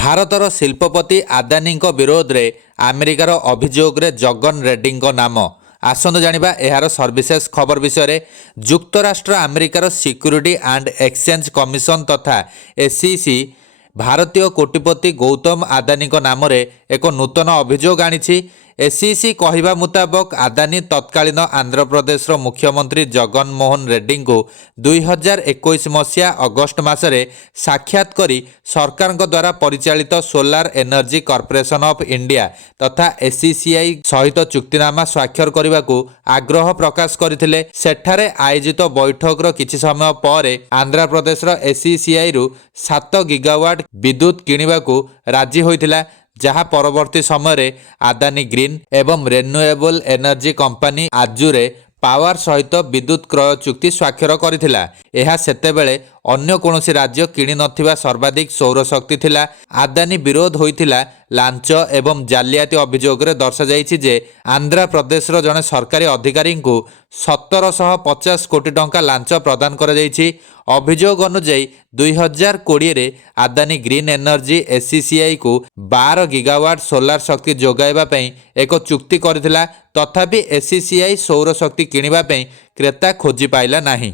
ଭାରତର ଶିଳ୍ପପତି ଆଦାନୀଙ୍କ ବିରୋଧରେ ଆମେରିକାର ଅଭିଯୋଗରେ ଜଗନ ରେଡ୍ଡୀଙ୍କ ନାମ। ଆସନ୍ତୁ ଜାଣିବା ଏହାର ସର୍ବିଶେଷ ଖବର ବିଷୟରେ। ଯୁକ୍ତରାଷ୍ଟ୍ର ଆମେରିକାର ସିକ୍ୟୁରିଟି ଆଣ୍ଡ ଏକ୍ସଚେଞ୍ଜ କମିଶନ ତଥା ଏସ୍ଇସି ଭାରତୀୟ କୋଟିପତି ଗୌତମ ଆଦାନୀଙ୍କ ନାମରେ ଏକ ନୂତନ ଅଭିଯୋଗ ଆଣିଛି। ଏସ୍ଇସି କହିବା ମୁତାବକ ଆଦାନୀ ତତ୍କାଳୀନ ଆନ୍ଧ୍ରପ୍ରଦେଶର ମୁଖ୍ୟମନ୍ତ୍ରୀ ଜଗନ ମୋହନ ରେଡ୍ଡୀଙ୍କୁ 2021 ମସିହା ଅଗଷ୍ଟ ମାସରେ ସାକ୍ଷାତ କରି ସରକାରଙ୍କ ଦ୍ୱାରା ପରିଚାଳିତ solar energy corporation of India ତଥା ଏସ୍ସିସିଆଇ ସହିତ ଚୁକ୍ତିନାମା ସ୍ୱାକ୍ଷର କରିବାକୁ ଆଗ୍ରହ ପ୍ରକାଶ କରିଥିଲେ। ସେଠାରେ ଆୟୋଜିତ ବୈଠକର କିଛି ସମୟ ପରେ ଆନ୍ଧ୍ରପ୍ରଦେଶର ଏସ୍ସିସିଆଇରୁ 7 ଗିଗାୱାଟ ବିଦ୍ୟୁତ କିଣିବାକୁ ରାଜି ହୋଇଥିଲା, ଯାହା ପରବର୍ତ୍ତୀ ସମୟରେ ଆଦାନୀ ଗ୍ରୀନ୍ ଏବଂ ରେନ୍ୟୁଏବଲ୍ ଏନର୍ଜି କମ୍ପାନୀ ଆଜୁରେ ପାୱାର ସହିତ ବିଦ୍ୟୁତ କ୍ରୟ ଚୁକ୍ତି ସ୍ୱାକ୍ଷର କରିଥିଲା। ଏହା ସେତେବେଳେ ଅନ୍ୟ କୌଣସି ରାଜ୍ୟ କିଣିନଥିବା ସର୍ବାଧିକ ସୌରଶକ୍ତି ଥିଲା। ଆଦାନୀ ବିରୋଧ ହୋଇଥିଲା ଲାଞ୍ଚ ଏବଂ ଜାଲିଆତି ଅଭିଯୋଗରେ ଦର୍ଶାଯାଇଛି ଯେ ଆନ୍ଧ୍ରପ୍ରଦେଶର ଜଣେ ସରକାରୀ ଅଧିକାରୀଙ୍କୁ 1750 କୋଟି ଟଙ୍କା ଲାଞ୍ଚ ପ୍ରଦାନ କରାଯାଇଛି। ଅଭିଯୋଗ ଅନୁଯାୟୀ 2020ରେ ଆଦାନୀ ଗ୍ରୀନ୍ ଏନର୍ଜି ଏସ୍ସିସିଆଇକୁ 12 ଗିଗାୱାଟ ସୋଲାର ଶକ୍ତି ଯୋଗାଇବା ପାଇଁ ଏକ ଚୁକ୍ତି କରିଥିଲା। ତଥାପି ଏସ୍ସିସିଆଇ ସୌର ଶକ୍ତି କିଣିବା ପାଇଁ କ୍ରେତା ଖୋଜି ପାଇଲା ନାହିଁ।